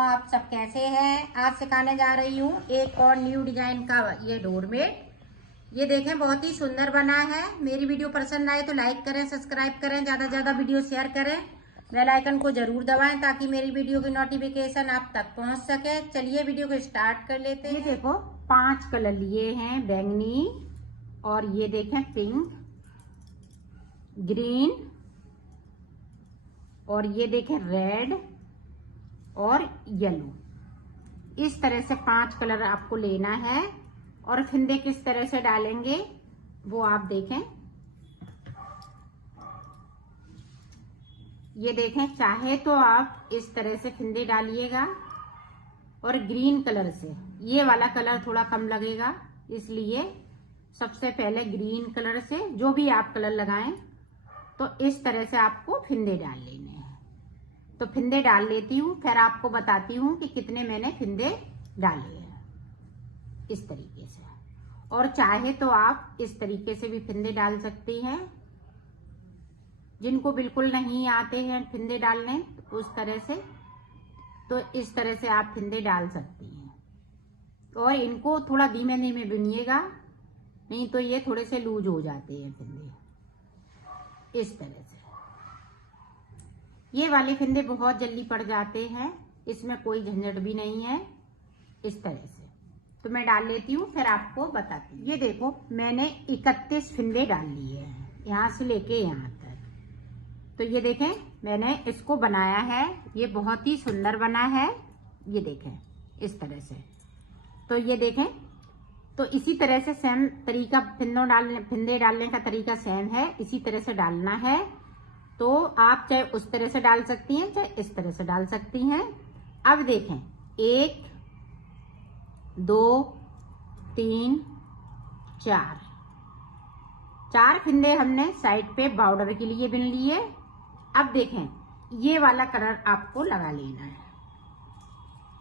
आप सब कैसे हैं। आज सिखाने जा रही हूँ एक और न्यू डिजाइन का ये डोरमेट। ये देखें बहुत ही सुंदर बना है। मेरी वीडियो पसंद आए तो लाइक करें, सब्सक्राइब करें, ज़्यादा से ज़्यादा वीडियो शेयर करें, बेल आइकन को जरूर दबाएं ताकि मेरी वीडियो की नोटिफिकेशन आप तक पहुंच सके। चलिए वीडियो को स्टार्ट कर लेते हैं। ये देखो 5 कलर लिए हैं, बैंगनी और ये देखें पिंक, ग्रीन और ये देखें रेड और येलो। इस तरह से 5 कलर आपको लेना है और फिंदे किस तरह से डालेंगे वो आप देखें। ये देखें, चाहे तो आप इस तरह से फिंदे डालिएगा और ग्रीन कलर से, ये वाला कलर थोड़ा कम लगेगा इसलिए सबसे पहले ग्रीन कलर से जो भी आप कलर लगाएं तो इस तरह से आपको फिंदे डाल लेने हैं। तो फिंदे डाल लेती हूँ, फिर आपको बताती हूँ कि कितने मैंने फिंदे डाले हैं इस तरीके से। और चाहे तो आप इस तरीके से भी फिंदे डाल सकती हैं। जिनको बिल्कुल नहीं आते हैं फिंदे डालने तो उस तरह से, तो इस तरह से आप फिंदे डाल सकती हैं। और इनको थोड़ा धीमे धीमे बुनिएगा, नहीं तो ये थोड़े से लूज हो जाते हैं फिंदे। इस तरह से ये वाले फिंदे बहुत जल्दी पड़ जाते हैं, इसमें कोई झंझट भी नहीं है। इस तरह से तो मैं डाल लेती हूँ, फिर आपको बताती हूँ। ये देखो मैंने 31 फिंदे डाल लिए हैं यहाँ से लेके यहाँ तक। तो ये देखें मैंने इसको बनाया है, ये बहुत ही सुंदर बना है। ये देखें इस तरह से। तो ये देखें, तो इसी तरह से सेम तरीका फिंदे डालने का तरीका सेम है, इसी तरह से डालना है। तो आप चाहे उस तरह से डाल सकती हैं, चाहे इस तरह से डाल सकती हैं। अब देखें 1 2 3 4 फिंदे हमने साइड पे बॉर्डर के लिए बुन लिए। अब देखें ये वाला कलर आपको लगा लेना है।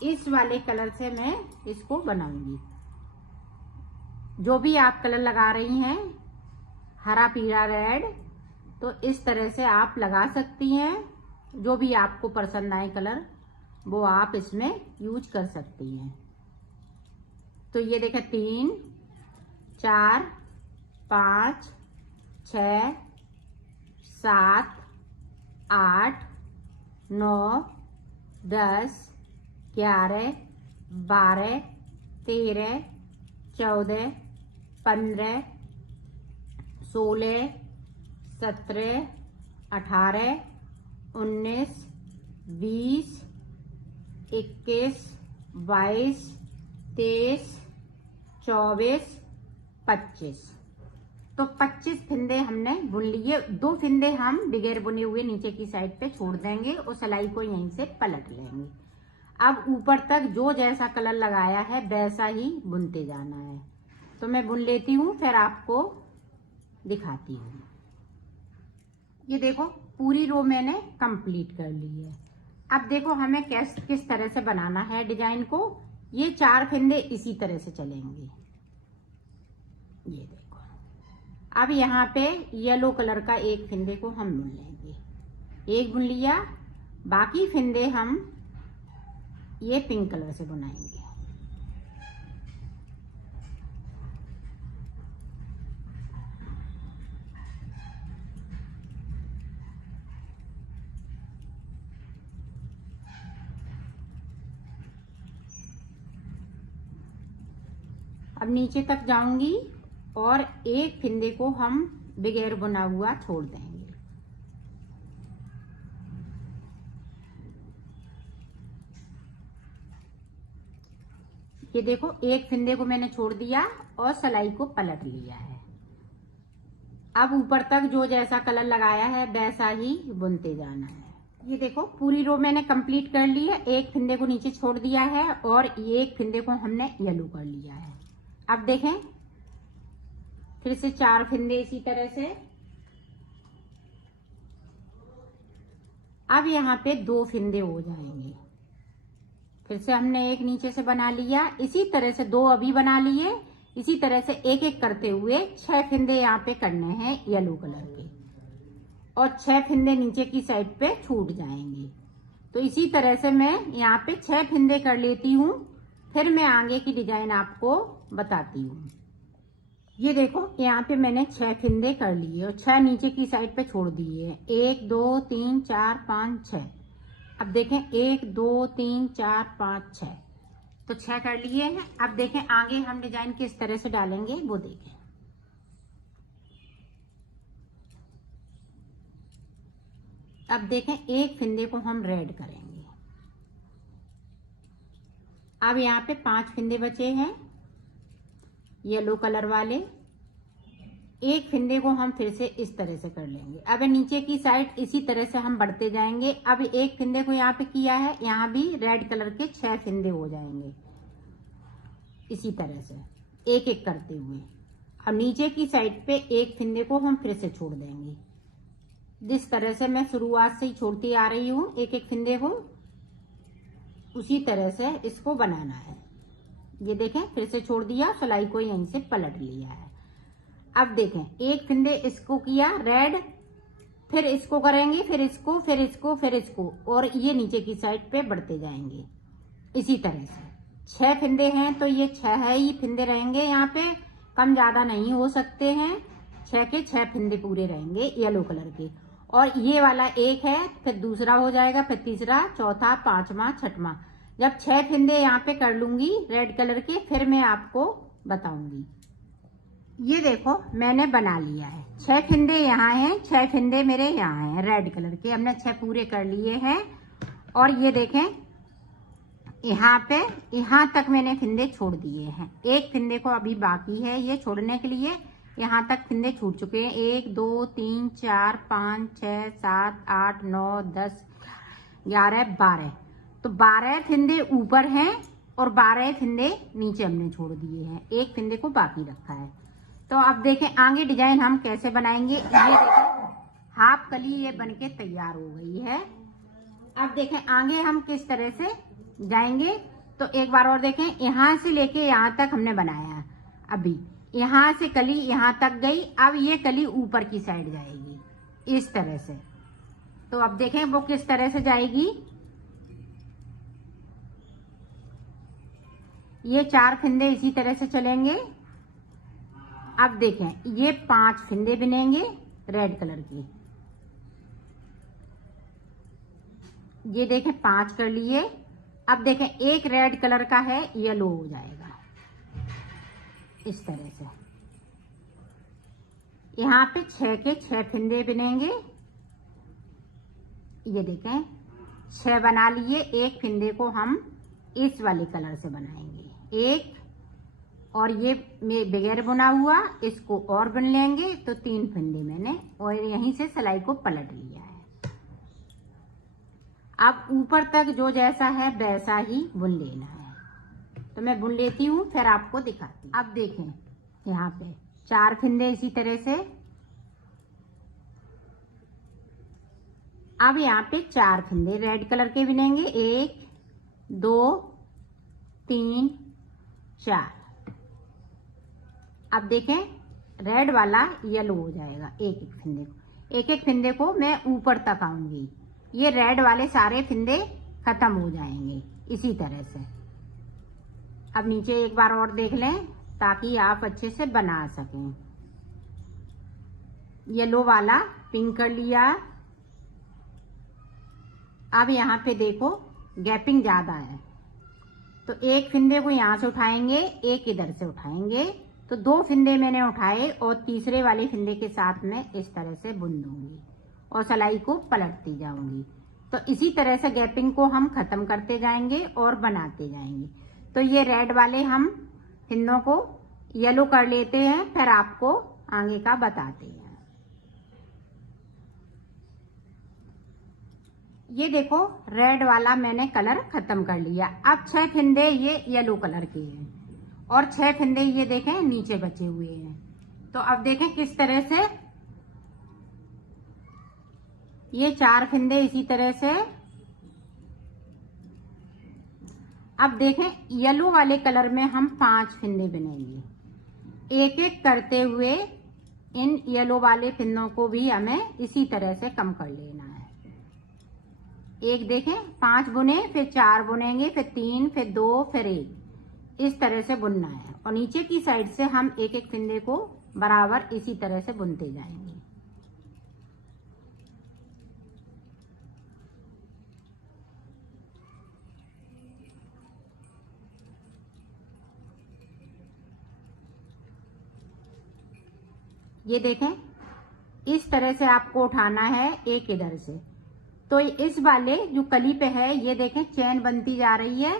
इस वाले कलर से मैं इसको बनाऊंगी। जो भी आप कलर लगा रही हैं, हरा, पीला, रेड, तो इस तरह से आप लगा सकती हैं। जो भी आपको पसंद आए कलर वो आप इसमें यूज कर सकती हैं। तो ये देखें 3 4 5 6 7 8 9 10 11 12 13 14 15 16 17 18 19 20 21 22 23 24 25। तो 25 फिंदे हमने बुन लिए। 2 फिंदे हम बगैर बुने हुए नीचे की साइड पे छोड़ देंगे और सिलाई को यहीं से पलट लेंगे। अब ऊपर तक जो जैसा कलर लगाया है वैसा ही बुनते जाना है। तो मैं बुन लेती हूँ, फिर आपको दिखाती हूँ। ये देखो पूरी रो मैंने कंप्लीट कर ली है। अब देखो हमें किस तरह से बनाना है डिजाइन को। ये 4 फिंदे इसी तरह से चलेंगे। ये देखो, अब यहाँ पे येलो कलर का एक फिंदे को हम बुन लेंगे। एक बुन लिया, बाकी फिंदे हम ये पिंक कलर से बुनाएंगे। अब नीचे तक जाऊंगी और एक फिंदे को हम बगैर बुना हुआ छोड़ देंगे। ये देखो एक फिंदे को मैंने छोड़ दिया और सिलाई को पलट लिया है। अब ऊपर तक जो जैसा कलर लगाया है वैसा ही बुनते जाना है। ये देखो पूरी रो मैंने कंप्लीट कर ली है। एक फिंदे को नीचे छोड़ दिया है और एक फिंदे को हमने येलो कर लिया है। अब देखें फिर से 4 फिंदे इसी तरह से। अब यहाँ पे 2 फिंदे हो जाएंगे। फिर से हमने एक नीचे से बना लिया, इसी तरह से 2 अभी बना लिए। इसी तरह से एक एक करते हुए 6 फिंदे यहाँ पे करने हैं येलो कलर के, और 6 फिंदे नीचे की साइड पे छूट जाएंगे। तो इसी तरह से मैं यहाँ पे 6 फंदे कर लेती हूँ, फिर मैं आगे की डिजाइन आपको बताती हूँ। ये देखो यहाँ पे मैंने 6 फंदे कर लिए और 6 नीचे की साइड पे छोड़ दिए हैं। 1 2 3 4 5 6। अब देखें 1 2 3 4 5 6, तो 6 कर लिए हैं। अब देखें आगे हम डिजाइन किस तरह से डालेंगे वो देखें। अब देखें एक फंदे को हम रेड करेंगे। अब यहाँ पे 5 फंदे बचे हैं येलो कलर वाले। एक फंदे को हम फिर से इस तरह से कर लेंगे। अब नीचे की साइड इसी तरह से हम बढ़ते जाएंगे। अब एक फंदे को यहाँ पे किया है, यहाँ भी रेड कलर के 6 फंदे हो जाएंगे इसी तरह से एक एक करते हुए। अब नीचे की साइड पे एक फंदे को हम फिर से छोड़ देंगे। जिस तरह से मैं शुरुआत से ही छोड़ती आ रही हूँ एक एक फंदे को, उसी तरह से इसको बनाना है। ये देखें फिर से छोड़ दिया, सिलाई को यहीं से पलट लिया है। अब देखें एक फंदे इसको किया रेड, फिर इसको करेंगे, फिर इसको, फिर इसको, फिर इसको, और ये नीचे की साइड पे बढ़ते जाएंगे इसी तरह से। 6 फंदे हैं तो ये 6 ही फंदे रहेंगे, यहाँ पे कम ज्यादा नहीं हो सकते हैं। 6 के 6 फंदे पूरे रहेंगे येलो कलर के। और ये वाला एक है, फिर दूसरा हो जाएगा, फिर तीसरा, चौथा, पांचवा, छठवां। जब 6 फंदे यहाँ पे कर लूंगी रेड कलर के, फिर मैं आपको बताऊंगी। ये देखो मैंने बना लिया है। 6 फंदे यहाँ हैं, 6 फंदे मेरे यहाँ हैं रेड कलर के। हमने 6 पूरे कर लिए हैं। और ये देखें यहाँ पे यहाँ तक मैंने फंदे छोड़ दिए हैं। एक फंदे को अभी बाकी है ये छोड़ने के लिए। यहाँ तक फंदे छूट चुके हैं। 1 2 3 4 5 6 7 8 9 10 11 12। तो 12 फंदे ऊपर हैं और 12 फंदे नीचे हमने छोड़ दिए हैं। एक फंदे को बाकी रखा है। तो अब देखें आगे डिजाइन हम कैसे बनाएंगे। ये देखें हाफ कली ये बनके तैयार हो गई है। अब देखें आगे हम किस तरह से जाएंगे। तो एक बार और देखें, यहाँ से लेके यहाँ तक हमने बनाया है। अभी यहाँ से कली यहाँ तक गई, अब ये कली ऊपर की साइड जाएगी इस तरह से। तो अब देखें वो किस तरह से जाएगी। ये 4 फंदे इसी तरह से चलेंगे। अब देखें ये 5 फंदे बनेंगे रेड कलर की। ये देखें 5 कर लिए। अब देखें एक रेड कलर का है, येलो हो जाएगा इस तरह से। यहाँ पे 6 के 6 फंदे बनेंगे। ये देखें 6 बना लिए। एक फंदे को हम इस वाले कलर से बनाएंगे एक, और ये बगैर बुना हुआ इसको और बुन लेंगे। तो 3 फंदे मैंने और यहीं से सिलाई को पलट लिया है। अब ऊपर तक जो जैसा है वैसा ही बुन लेना है। तो मैं बुन लेती हूँ फिर आपको दिखाती हूँ। अब देखें यहाँ पे 4 फंदे इसी तरह से। अब यहाँ पे 4 फंदे रेड कलर के बुनेंगे। 1 2 3 4। अब देखें रेड वाला येलो हो जाएगा। एक एक फंदे को, एक एक फंदे को मैं ऊपर तक आऊंगी। ये रेड वाले सारे फंदे खत्म हो जाएंगे इसी तरह से। अब नीचे एक बार और देख लें ताकि आप अच्छे से बना सकें। येलो वाला पिंक कर लिया। अब यहाँ पे देखो गैपिंग ज्यादा है, तो एक फंदे को यहाँ से उठाएंगे, एक इधर से उठाएंगे। तो 2 फंदे मैंने उठाए और तीसरे वाले फंदे के साथ में इस तरह से बुन दूंगी और सिलाई को पलटती जाऊंगी। तो इसी तरह से गैपिंग को हम खत्म करते जाएंगे और बनाते जाएंगे। तो ये रेड वाले हम फंदों को येलो कर लेते हैं, फिर आपको आगे का बताते हैं। ये देखो रेड वाला मैंने कलर खत्म कर लिया। अब 6 फंदे ये येलो कलर के हैं और 6 फंदे ये देखें नीचे बचे हुए हैं। तो अब देखें किस तरह से ये 4 फंदे इसी तरह से। अब देखें येलो वाले कलर में हम 5 फंदे बनेंगे। एक एक करते हुए इन येलो वाले फंदों को भी हमें इसी तरह से कम कर लेना है। एक देखें 5 बुने, फिर 4 बुनेंगे, फिर 3, फिर 2, फिर 1, इस तरह से बुनना है। और नीचे की साइड से हम एक एक फिंदे को बराबर इसी तरह से बुनते जाएंगे। ये देखें, इस तरह से आपको उठाना है एक इधर से। तो इस वाले जो कली पे है, ये देखें चेन बनती जा रही है,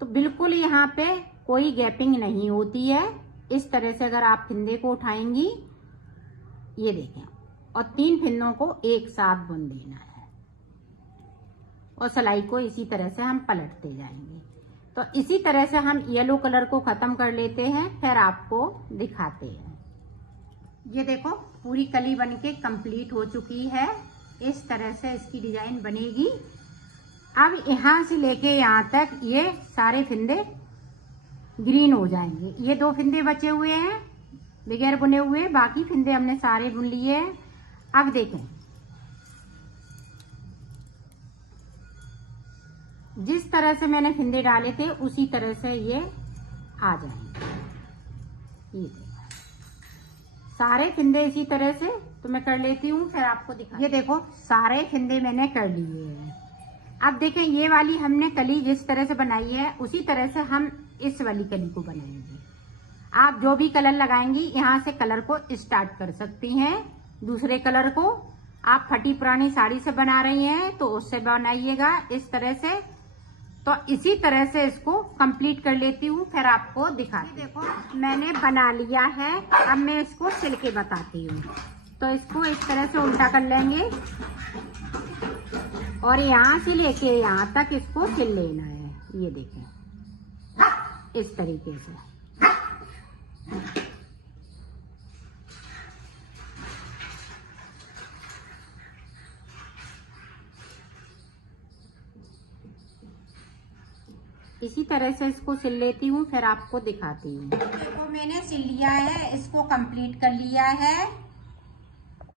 तो बिल्कुल यहाँ पे कोई गैपिंग नहीं होती है। इस तरह से अगर आप फिंदे को उठाएंगी, ये देखें, और 3 फिंदों को एक साथ बुन देना है और सिलाई को इसी तरह से हम पलटते जाएंगे। तो इसी तरह से हम येलो कलर को खत्म कर लेते हैं, फिर आपको दिखाते हैं। ये देखो पूरी कली बनके कंप्लीट हो चुकी है। इस तरह से इसकी डिजाइन बनेगी। अब यहाँ से लेके यहाँ तक ये सारे फिंदे ग्रीन हो जाएंगे। ये 2 फिंदे बचे हुए हैं बगैर बुने हुए, बाकी फिंदे हमने सारे बुन लिए हैं। अब देखें, जिस तरह से मैंने फिंदे डाले थे उसी तरह से ये आ जाएंगे। ये सारे फिंदे इसी तरह से तो मैं कर लेती हूँ, फिर आपको दिखा। ये देखो सारे फिंदे मैंने कर लिए हैं। अब देखें, ये वाली हमने कली जिस तरह से बनाई है उसी तरह से हम इस वाली कली को बनाएंगे। आप जो भी कलर लगाएंगी यहाँ से कलर को स्टार्ट कर सकती हैं। दूसरे कलर को आप फटी पुरानी साड़ी से बना रही हैं तो उससे बनाइएगा इस तरह से। तो इसी तरह से इसको कंप्लीट कर लेती हूँ, फिर आपको दिखाती हूँ। देखो मैंने बना लिया है, अब मैं इसको सिल के बताती हूँ। तो इसको इस तरह से उल्टा कर लेंगे और यहाँ से लेके यहाँ तक इसको सिल लेना है। ये देखें इस तरीके से। इसी तरह से इसको सिल लेती हूँ, फिर आपको दिखाती हूँ। देखो मैंने सिल लिया है, इसको कंप्लीट कर लिया है।